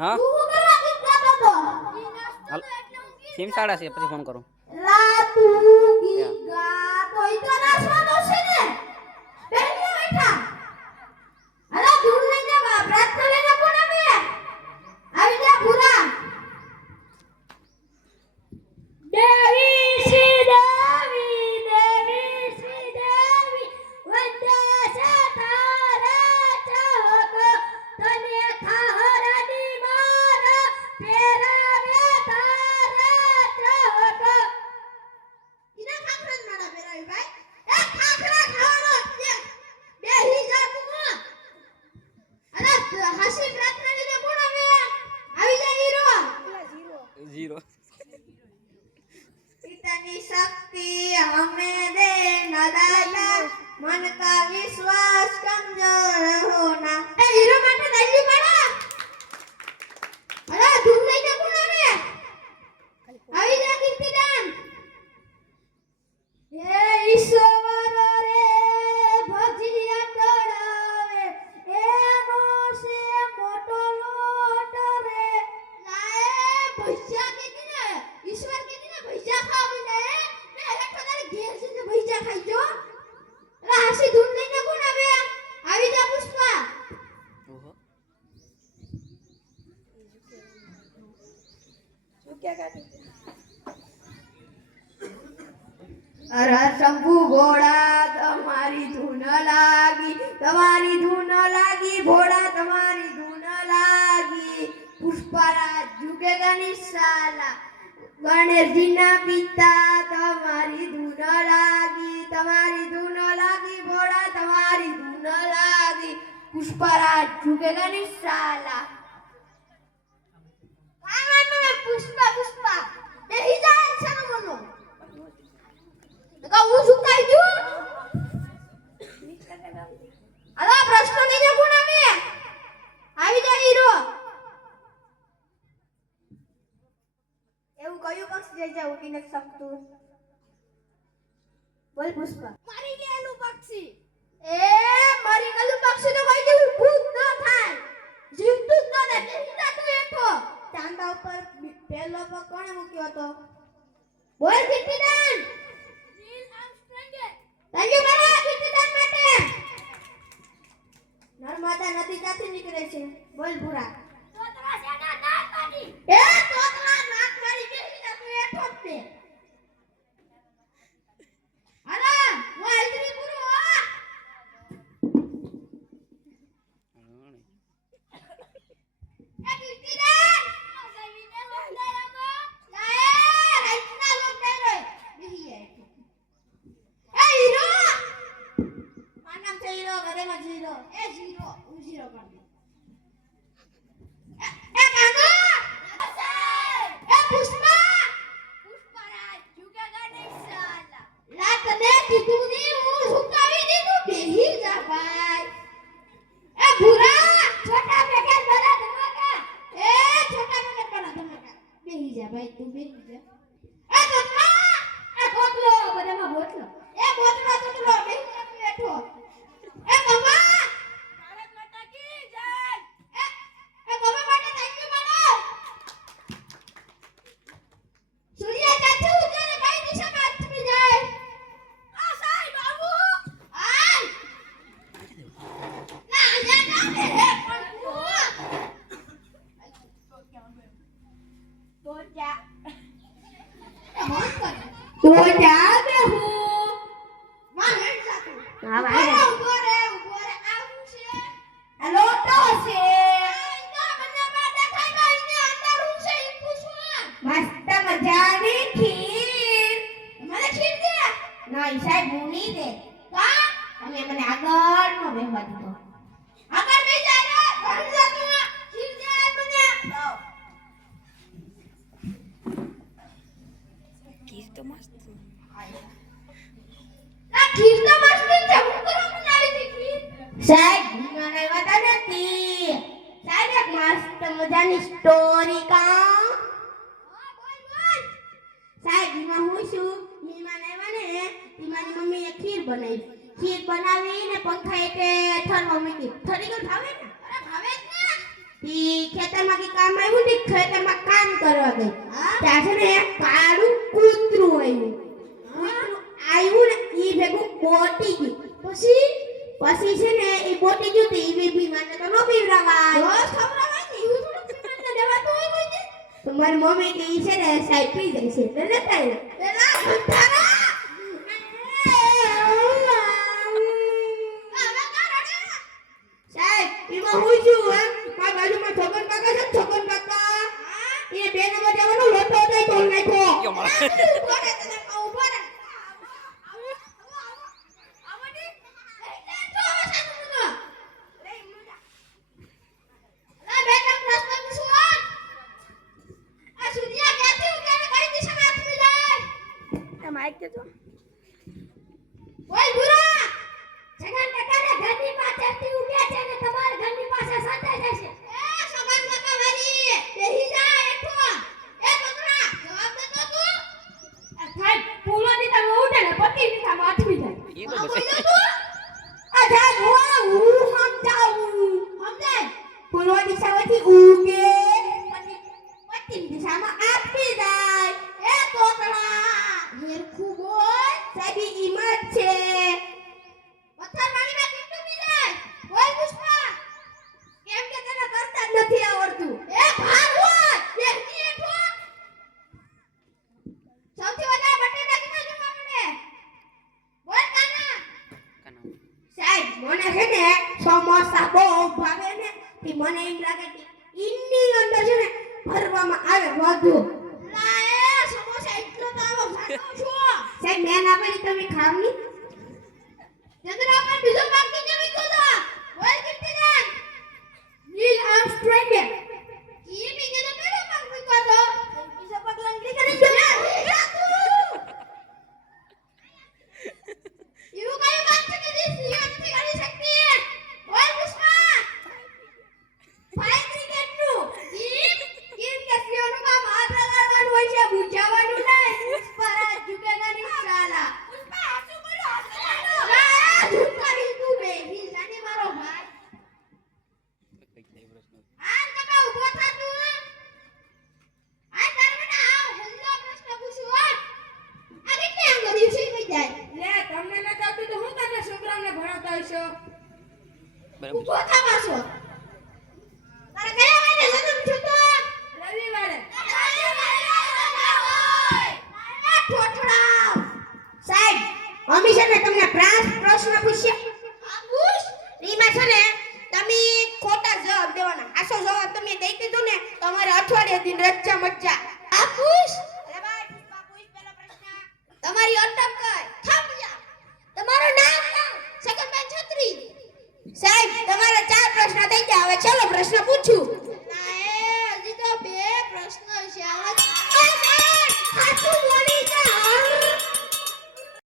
હા તું હું કરવા ગીત ગાતો તો હાલ સિમ સાડા છે પછી ફોન કરું લા તું ગીત ગાતો ઈ તો નાચવાનો છે ને બેહી બેઠા અરે દૂર લઈ જા પ્રાર્થના લઈને કોણ આવે આવી જા પૂરા દેવી શ્રી દેવી દેવી શ્રી દેવી વંદે છે તારા ચાહત તને ખાહરની મારા પેરાવે તારા ચાહત ઇના ખાખરા મારા પેરાવી ભાઈ એ ખાખરા ખાવાનો છે બેહી જા તું અરે હાસી પ્રાર્થના લઈને કોણ આવે આવી જા હીરો જીરો इतनी शक्ति हमें दे न दाता मन का विश्वास कमजोर होना ए हीरो માટે દલ્લી પાડા અરે ધૂમ લઈને કોણ આવે આવી જા કીર્તિદાન એ ઈશ્વર રે ભજીયા તળાવે એનો છે મોટો લોટ રે લાય ભજીયા કે ને ઈશ્વર કે ને ભજીયા ખાવી ને મે હેઠો તારે ઘેર સુધી ભજીયા ખાઈ જો અરે હાસી ધૂમ લઈને કોણ આવે આવી જા પુષ્પા ઓહો શું કે કાઢી અરે શંભુ ઘોડા તમારી ધૂન લાગી ઘોડા તમારી ધૂન લાગી પુષ્પરાજ જુગેગા નિશાલા ગણેશજીના પિતા તમારી ધૂન લાગી ઘોડા તમારી ધૂન લાગી પુષ્પરાજ જુગેગા નિશાલા પુષ્પા બેહી જાય છે ને મનો નકા હું સુકાઈ ગયો અરે પ્રશ્ન નહીં કોણ આવે આવી જા હીરો એવું કયું પક્ષ જે છે ઉડી નથી શકતું બોલ પુષ્પા મારી ગયેલું પક્ષી મારી ગયેલું પક્ષી તો કોઈ જેવું ભૂત ન થાય જીવતું જ ન રહે બેહી જા તું એઠો ચાંદા ઉપર પહેલો પગ કોણે મૂક્યો હતો બોલ કીર્તિદાન તલ્લી મારા કીર્તિદાન માટે નર્મદા નદી ક્યાંથી નીકળે છે બોલ ભૂરા તોતલા સેના નાક મારી તોતલા નાક મારી બેહી જા તું એઠો જ તે અરે હું આઈત્રી પૂરો એ કીર્તિદાન સવીને લોકડાય રંગો લાય રાઈતના લોકડાય રે બેહી જાય એ હીરો મારું નામ છે હીરો ઘરેમાં જીરો એ જીરો હું જીરો કર દે એ કાનો એ પુષ્પરાજ જુગેગા નિશાલા લા તને કીધું ની હું ઝુકાવી દીધું બેહી જા ભાઈ એ ભૂરા છોટા પેકેટ બડા ધમાકા બેહી જા ભાઈ તું બેહી જા એ ગોટલા એ ગોટલો બધામાં ગોટલો એ ગોટલો તોટલો બેહી જા તું બેઠો એ ગમા ભારત માતા કી જય એ ગમા માટે થેન્ક યુ મારો સૂર્ય ચાચુ ઉજાને કઈ દિશામાં આથમી જાય આ સાઈ બાબુ આય ના જા ના હે પણ તો જા તો જા બે હું માં હેડ જાતું હા ભાઈ ઉભો રે આવું છે આ લોટો છે તો મને માં દેખાય ભાઈ ને અંદર હું છે ઈ પૂછવા મસ્ત મજાની ખીર મને ખીર દે નહીં સાહેબ હું નહીં દે કા તમે મને આગળ નો બેહવા દીધો આગળ બેહી જા રે ઘર જાતું ખીર દે મને લાવ ખીર તો મસ્ત ના ખીર તો મસ્ત છે હું કરવા બનાવી હતી ખીર સાહેબ મને વાતા નથી સાહેબ એક મસ્ત મજાની સ્ટોરી કા બોલ સાહેબ માં હું છું મહેમાન આવ્યા ને મારી મમ્મીએ ખીર બનાવીને પંખા હેઠે ઠરવા મૂકી ઠરી ગયું ભાવે ને અરે ભાવે જ ને ઈ ખેતરમાં કે કામ આવ્યું ને ખેતરમાં કામ કરવા ગઈ ત્યાં છે ને એક કાળું કૂતરું આવ્યું ને ઈ ભેગું બોટી ગયું પછી છે ને ઈ બોટી ગયું તો ઈ બી મને તો નો પીવરાવાય બસ ખવરાવાય ને ઈ થોડું પીવરાને દેવાતું હોય કોઈ દે તો મારી મમ્મી કે ઈ છે ને સાઈડ પી જાય છે એટલે લેતા આવ્યા એલા ખંધારા સાહેબ એમાં હું છું હે મારા બાજુમાં છોકન કાકા છે છોકન કાકા એ બે નંબર જવાનો લોટો દઈ તોલ નાખ્યો યો મારા ઉભો રે તને કહું ઉભો રે આવડી તો હશે તું લે મુડા લા બેટા પ્રશ્ન પૂછો આ સુધિયા ક્યાંથી ઉતારે કઈ દિશામાં હાથમી જાય એ માઈક દેજો ઓય ગુરા સગન કાકાને ઘરની પાછળથી ઉભ્યા છે ને તમારા ઘરની પાસે સાંતા જશે એ સગન કાકા મારી બેહી જા એઠો એ બકરા જવાબ દે તો તું થાય પૂલો ની તમે ઉડે ને પતિ ની તમે હાથમી જાય એ તો બસ આ જા હું સમજાવું સમજાય પૂલો દિશામાંથી ઉગે પતિ દિશામાં આપી જાય એ તોકડા હેરખું બોલ સાબી ઈમત છે પથ્થર પાણીમાં કેટલું બી જાય બોલ પુષ્પા કેમ કે તને કરતા જ નથી આવડતું એ ભાર હોય એક ની એઠો સૌથી વધારે બટેટા કિના જમવા મળે બોલ કાના સાહેબ મને છે ને સમોસા બહુ ભાવે ને કે મને એમ લાગે કે ઈની અંદર છે ને ભરવામાં આવે વધુ લા એ સમોસા એટલો તો આવો જાતો છો સાહેબ મેં ના પાડી તમે ખાવ ની ચંદ્રા પર બીજો ભાગ કેને વીતો દા બોલ કીર્તિદાન નીલ આર્મસ્ટ્રોંગ ઈ બીજો તો પેલો ભાગ વીતો દો બીજો ભાગ લંગડી કરી દો યુ કઈ વાત છે કે દીસ યુ નથી કરી શકતી બોલ પુષ્પા ફાઈન ક્રિકેટ નું ટીમ કે સીઓ નું કામ હાથ લગાડવાનું હોય છે બુજાવાનું નહીં પુષ્પા રાજ ઝુકેગા નહીં સાલા પુષ્પા હાચું બોલો હાથ લગાડો ઝુકારી તું બેહી જાને મારો ભાઈ આ કાકા ઉભો થા તું આ તાર બેટા આવ હેલો પ્રશ્ન પૂછું આ કેટલે આમ ગયું છે કઈ જાય લે તમને ન આવતું તો હું તને છોકરાઓને ભણાવતા હશો બરાબર ઉભો થા પાછો તારે કયા મહિને જન્મ થયો તો રવિવારે ઠોઠડાવ સાહેબ અમે છે ને તમને પ્રશ્ન પૂછ્યા હા પૂછ એમાં છે ને તમે ખોટા જવાબ દેવાના આસો જવાબ તમે દઈ દીધો ને તમારે અઠવાડિયે દિન રચ્ચા મચ્ચા આ પૂછ અરે ભાઈ પુષ્પા પૂછ પહેલો પ્રશ્ન તમારી અટક કઈ થમ જા તમારું નામ શકનબેન છત્રી સાહેબ તમારા 4 પ્રશ્ન થઈ ગયા હવે ચલો પ્રશ્ન પૂછું ના એ હજી તો 2 પ્રશ્ન છે આવા